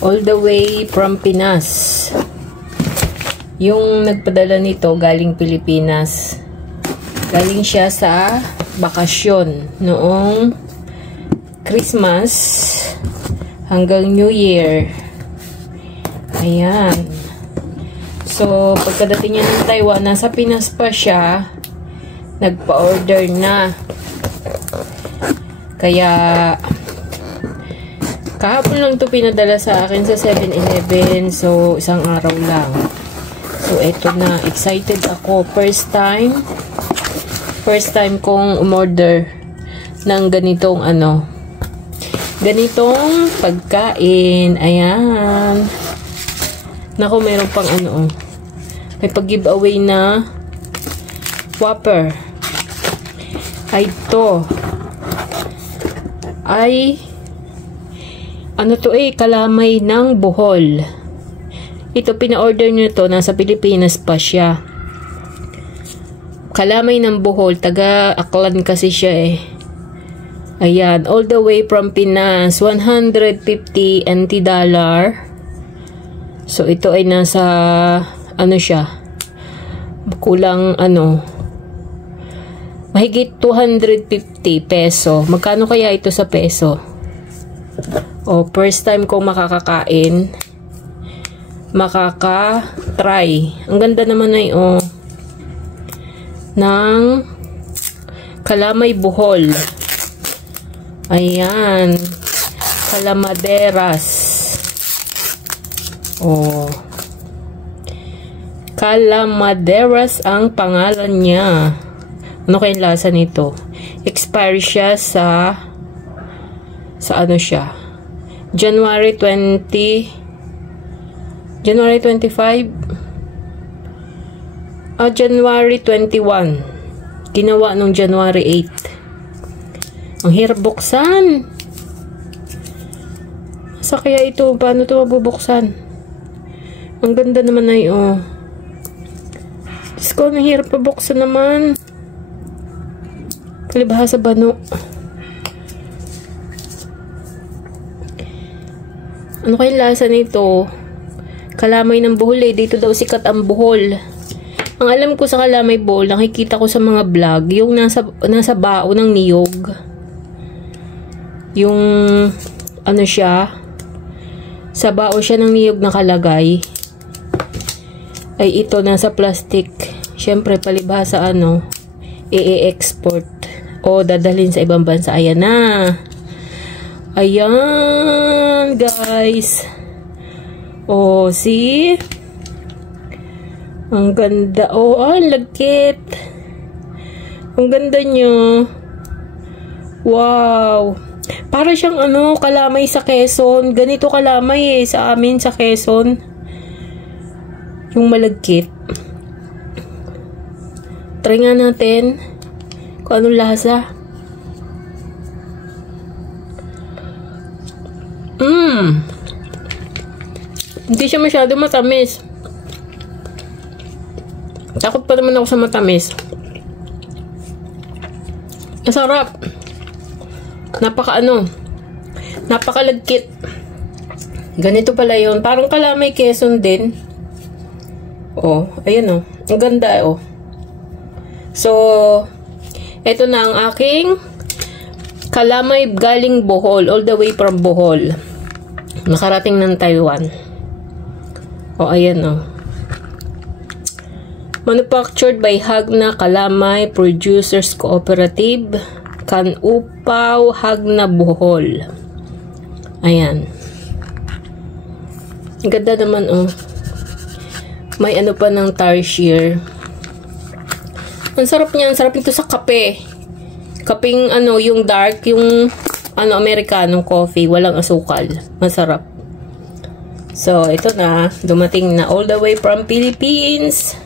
All the way from Pinas. Yung nagpadala nito galing Pilipinas. Galing siya sa bakasyon noong Christmas hanggang New Year. Ayan. So, pagkadating niya ng Taiwan, nasa Pinas pa siya, nagpa-order na. Kaya, kahapon lang ito pinadala sa akin sa 7-Eleven. So, isang araw lang. So, eto na. Excited ako. First time kong umorder ng ganitong ganitong pagkain. Ayan. Naku, meron pang may pag-giveaway na Whopper. Ay, ito. Ay, kalamay ng Bohol. Ito, pina-order nyo to. Nasa Pilipinas pa siya. Kalamay ng Bohol. Taga Aklan kasi siya eh. Ayan. All the way from Pinas. 150 NT dollar. So, ito ay nasa, siya. Kulang, mahigit 250 peso. Magkano kaya ito sa peso? First time kong makakakain. Makaka-try. Ang ganda naman ay, ng Kalamay Bohol. Ayan. Calamaderas. Calamaderas ang pangalan niya. Ano kayang lasa nito? Expire siya sa siya? January 25? January 21. Ginawa nung January 8. Ang hirap buksan. Sa kaya ito? Paano ito mabubuksan? Ang ganda naman ay, Diyos ko, nahirap pa buksan naman. Kalibahasa bano. Ano kayong lasa nito? Kalamay ng Bohol eh. Dito daw sikat ang Bohol. Ang alam ko sa Kalamay Bohol, nakikita ko sa mga vlog, yung nasa bao ng niyog. Yung, siya, sa bao siya ng niyog nakalagay. Ay ito nasa plastic. Syempre palibhasa i-export o dadalhin sa ibang bansa. Ayan na. Ayan guys. See? Ang ganda. Ang lagkit. Ang ganda nyo. Wow. Para siyang kalamay sa Quezon. Ganito kalamay sa amin sa Quezon. Yung malagkit. Try nga natin kung anong lasa. Hindi siya masyado matamis. Takot pa naman ako sa matamis. Masarap. Napakalagkit. Ganito pala yun. Parang kalamay Quezon din. Ayan ang ganda So, ito na ang aking kalamay galing Bohol, all the way from Bohol. Nakarating ng Taiwan. Ayan Manufactured by Hagna Kalamay Producers Cooperative, Kanupaw, Hagna, Bohol. Ayan. Ang ganda naman May pa ng tarsier. Ang sarap niya. Ang sarap nito sa kape. Kaping yung dark, yung Americanong coffee. Walang asukal. Masarap. So, ito na. Dumating na all the way from Philippines.